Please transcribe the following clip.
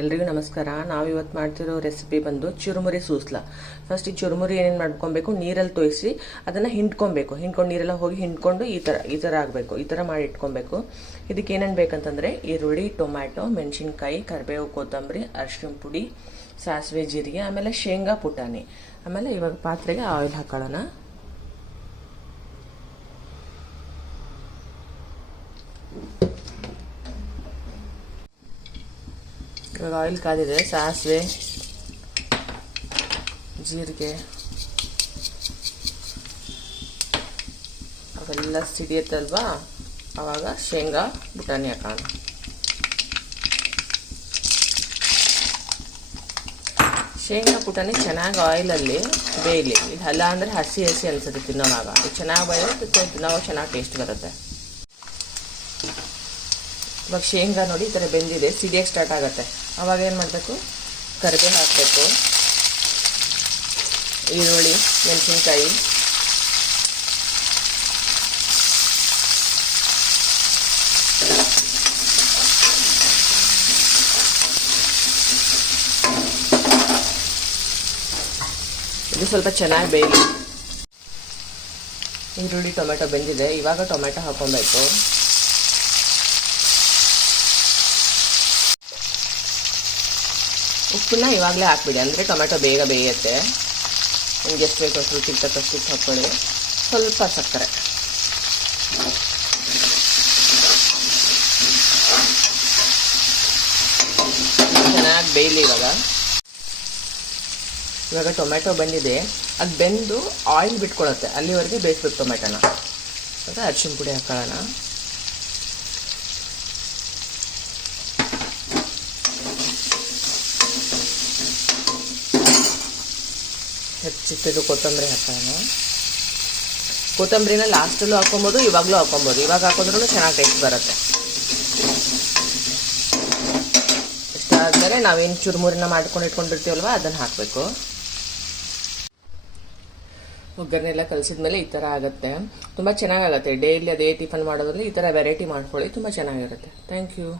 ಎಲ್ರಿಗೂ ನಮಸ್ಕಾರ. ನಾವಿವತ್ತು ಮಾಡ್ತಿರೋ ರೆಸಿಪಿ ಬಂದು ಚುರುಮುರಿ ಸೂಸ್ಲ. ಫಸ್ಟ್ ಈ ಚುರುಮುರಿ ಏನೇನು ಮಾಡ್ಕೊಬೇಕು, ನೀರಲ್ಲಿ ತೋಯಿಸಿ ಅದನ್ನು ಹಿಂಡ್ಕೊಬೇಕು. ನೀರೆಲ್ಲ ಹೋಗಿ ಹಿಂಡ್ಕೊಂಡು ಈ ಥರ ಆಗಬೇಕು. ಈ ಥರ ಮಾಡಿ ಇಟ್ಕೊಬೇಕು. ಇದಕ್ಕೆ ಏನೇನು ಬೇಕಂತಂದರೆ ಈರುಳ್ಳಿ, ಟೊಮ್ಯಾಟೊ, ಮೆಣಸಿನ್ಕಾಯಿ, ಕರಿಬೇವು, ಕೊತ್ತಂಬರಿ, ಅರಿಶಿನ ಪುಡಿ, ಸಾಸಿವೆ, ಜೀರಿಗೆ, ಆಮೇಲೆ ಶೇಂಗಾ, ಪುಟಾಣಿ. ಆಮೇಲೆ ಇವಾಗ ಪಾತ್ರೆಗೆ ಆಯಿಲ್ ಹಾಕೊಳ್ಳೋಣ. ಇವಾಗ ಆಯಿಲ್ ಕಾದಿದೆ. ಸಾಸಿವೆ, ಜೀರಿಗೆ ಅವೆಲ್ಲ ಸಿಡಿಯುತ್ತಲ್ವಾ, ಆವಾಗ ಶೇಂಗಾ, ಪುಟಾಣಿ ಹಾಕೋಣ. ಶೇಂಗಾ, ಪುಟಾಣಿ ಚೆನ್ನಾಗಿ ಆಯಿಲಲ್ಲಿ ಬೇಯಲಿ. ಇಲ್ಲ ಅಂದರೆ ಹಸಿ ಅನಿಸುತ್ತೆ ತಿನ್ನೋವಾಗ. ಚೆನ್ನಾಗಿ ಬೇಯಿದ್ರೆ ತಿನ್ನೋವಾಗ ಚೆನ್ನಾಗಿ ಟೇಸ್ಟ್ ಬರುತ್ತೆ. ಇವಾಗ ಶೇಂಗಾ ನೋಡಿ ಈ ಥರ ಬೆಂದಿದೆ, ಸಿಡಿಯೋಕ್ಕೆ ಸ್ಟಾರ್ಟ್ ಆಗುತ್ತೆ. ಆವಾಗ ಏನು ಮಾಡಬೇಕು, ಕರಿಬೇವು ಹಾಕಬೇಕು, ಈರುಳ್ಳಿ, ಮೆಣಸಿನ್ಕಾಯಿ, ಇದು ಸ್ವಲ್ಪ ಚೆನ್ನಾಗಿ ಬೇಯಲಿ. ಈರುಳ್ಳಿ, ಟೊಮೆಟೊ ಬೆಂದಿದೆ. ಇವಾಗ ಟೊಮೆಟೊ ಹಾಕೊಬೇಕು. ಉಪ್ಪನ್ನ ಇವಾಗಲೇ ಹಾಕ್ಬಿಡಿ, ಅಂದರೆ ಟೊಮೆಟೊ ಬೇಗ ಬೇಯುತ್ತೆ. ನಿಮ್ಗೆ ಎಷ್ಟು ಬೇಕು ಅಷ್ಟು ರುಚಿಗೆ ತಕ್ಕಷ್ಟು ಉಪ್ಪು ಹಾಕ್ಕೊಳ್ಳಿ. ಸ್ವಲ್ಪ ಸಕ್ಕರೆ, ಚೆನ್ನಾಗಿ ಬೇಯಲಿ. ಇವಾಗ ಟೊಮೆಟೊ ಬಂದಿದೆ, ಅದು ಬೆಂದು ಆಯಿಲ್ ಬಿಟ್ಕೊಳುತ್ತೆ. ಅಲ್ಲಿವರೆಗೆ ಬೇಯಿಸ್ಬೇಕು ಟೊಮೆಟೊನ. ಇವಾಗ ಅರಿಶಿನ ಪುಡಿ ಹಾಕೊಳ್ಳೋಣ. ಹೆಚ್ಚಿಟ್ಟಿದ್ದು ಕೊತ್ತಂಬರಿ ಹಾಕೋಣ. ಕೊತ್ತಂಬರಿನ ಲಾಸ್ಟಲ್ಲೂ ಹಾಕೊಬೋದು, ಇವಾಗಲೂ ಹಾಕೊಬೋದು. ಇವಾಗ ಹಾಕಿದ್ರೂ ಚೆನ್ನಾಗಿ ಟೇಸ್ಟ್ ಬರುತ್ತೆ. ಇಷ್ಟಾದ್ಮೇಲೆ ನಾವೇನು ಚುರುಮುರಿನ ಮಾಡ್ಕೊಂಡು ಇಟ್ಕೊಂಡಿರ್ತೀವಲ್ವ ಅದನ್ನು ಹಾಕಬೇಕು. ಒಗ್ಗರಣೆಲ್ಲ ಕಲಿಸಿದ್ಮೇಲೆ ಈ ಥರ ಆಗುತ್ತೆ. ತುಂಬ ಚೆನ್ನಾಗಾಗುತ್ತೆ. ಡೈಲಿ ಅದೇ ಟಿಫನ್ ಮಾಡೋದ್ರಲ್ಲಿ ಈ ಥರ ವೆರೈಟಿ ಮಾಡ್ಕೊಳ್ಳಿ, ತುಂಬ ಚೆನ್ನಾಗಿರುತ್ತೆ. Thank you.